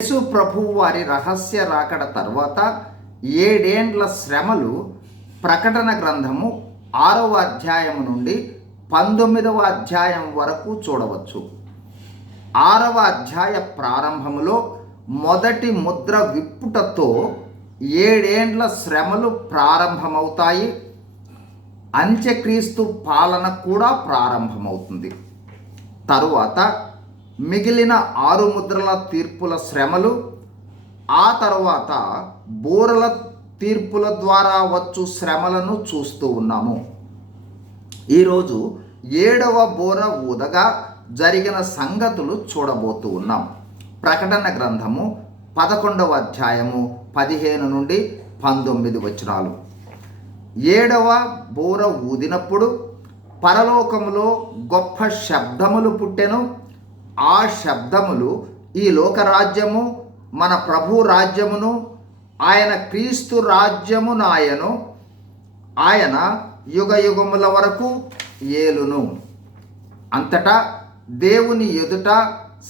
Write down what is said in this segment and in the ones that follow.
యేసు ప్రభువు వారి రహస్య రాకడ తర్వాత 7 ఏండ్ల శ్రమలు ప్రకటన గ్రంథము 6వ అధ్యాయం నుండి 19వ అధ్యాయం వరకు చూడవచ్చు. 6వ అధ్యాయ ప్రారంభములో మొదటి ముద్ర విప్పుటతో 7 ఏండ్ల శ్రమలు ప్రారంభమవుతాయి. అంత్యక్రీస్తు పాలన కూడా ప్రారంభమవుతుంది. తరువాత మిగిలిన 6 ముద్రల తీర్పుల శ్రమలు, ఆ తరువాత బూరల తీర్పుల ద్వారా వచ్చు శ్రమలను చూస్తూ ఉన్నాము. ఈరోజు 7వ బూర ఊదగా జరిగిన సంగతులు చూడబోతూ ఉన్నాం. ప్రకటన గ్రంథము 11వ అధ్యాయము 15 నుండి 19 వచనాలు. 7వ బూర ఊదినప్పుడు పరలోకములో గొప్ప శబ్దములు పుట్టెను. ఆ శబ్దములు ఈ లోకరాజ్యము, మన ప్రభు రాజ్యమును, ఆయన క్రీస్తు రాజ్యమునాయను. ఆయన యుగ యుగముల వరకు ఏలును. అంతటా దేవుని ఎదుట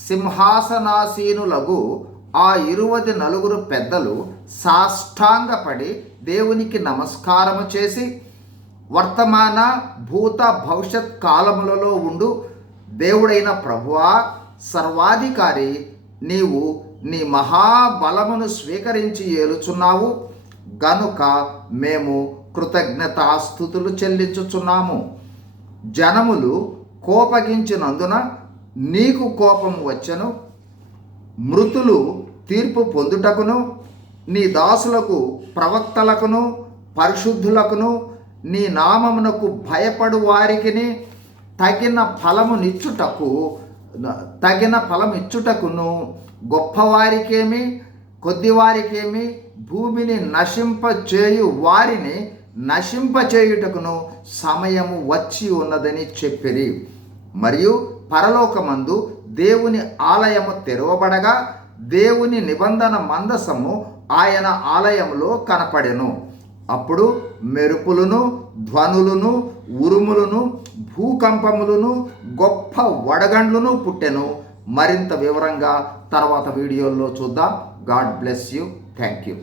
సింహాసనాసీనులగు ఆ 24 పెద్దలు సాష్టాంగపడి దేవునికి నమస్కారము చేసి, వర్తమాన భూత భవిష్యత్ కాలములలో ఉండు దేవుడైన ప్రభువా, సర్వాధికారి, నీవు నీ మహాబలమును స్వీకరించి ఏలుచున్నావు గనుక మేము కృతజ్ఞతాస్తుతులు చెల్లించుచున్నాము. జనములు కోపగించినందున నీకు కోపం వచ్చెను. మృతులు తీర్పు పొందుటకును, నీ దాసులకు ప్రవక్తలకును పరిశుద్ధులకును నీ నామమునకు భయపడు వారికిని తగిన ఫలమిచ్చుటకును, గొప్పవారికేమి కొద్దివారికేమి భూమిని నశింపచేయు వారిని నశింపచేయుటకును సమయము వచ్చి ఉన్నదని చెప్పిరి. మరియు పరలోకమందు దేవుని ఆలయము తెరవబడగా దేవుని నిబంధన మందసము ఆయన ఆలయములో కనపడెను. అప్పుడు మెరుపులను, ధ్వనులను, ఉరుములను, భూకంపములను, గొప్ప వడగండ్లను పుట్టెను. మరింత వివరంగా తర్వాత వీడియోల్లో చూద్దాం. God bless you. Thank you.